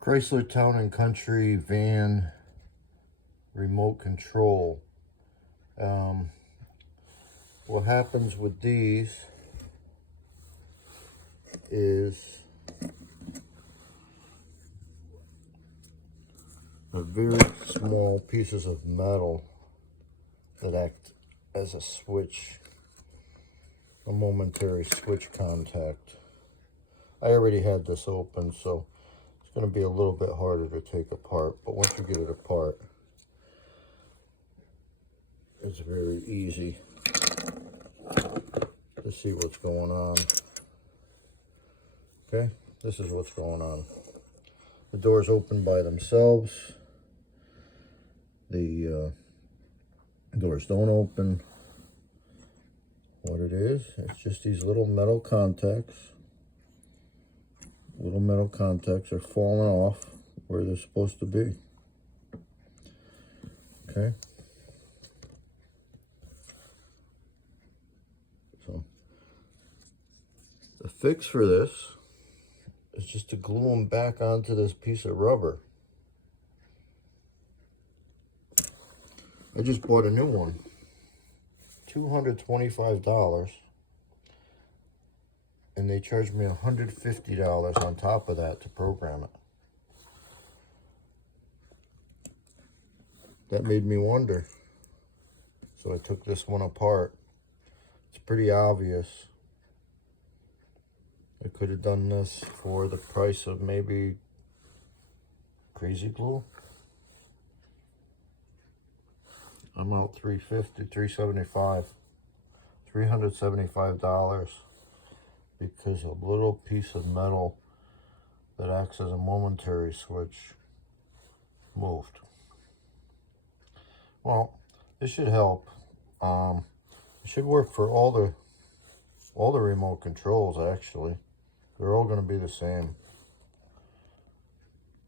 Chrysler Town and Country van remote control. What happens with these is they're very small pieces of metal that act as a switch, a momentary switch contact. I already had this open, so it's going to be a little bit harder to take apart, but once you get it apart, it's very easy to see what's going on. Okay, this is what's going on. The doors open by themselves. The doors don't open. What it is, it's just these little metal contacts. Little metal contacts are falling off where they're supposed to be. Okay. So the fix for this is just to glue them back onto this piece of rubber. I just bought a new one. $225. And they charged me $150 on top of that to program it. That made me wonder. So I took this one apart. It's pretty obvious. I could have done this for the price of maybe Crazy Glue. I'm out $375 because a little piece of metal that acts as a momentary switch moved. Well, this should help. It should work for all the remote controls. Actually, they're all going to be the same.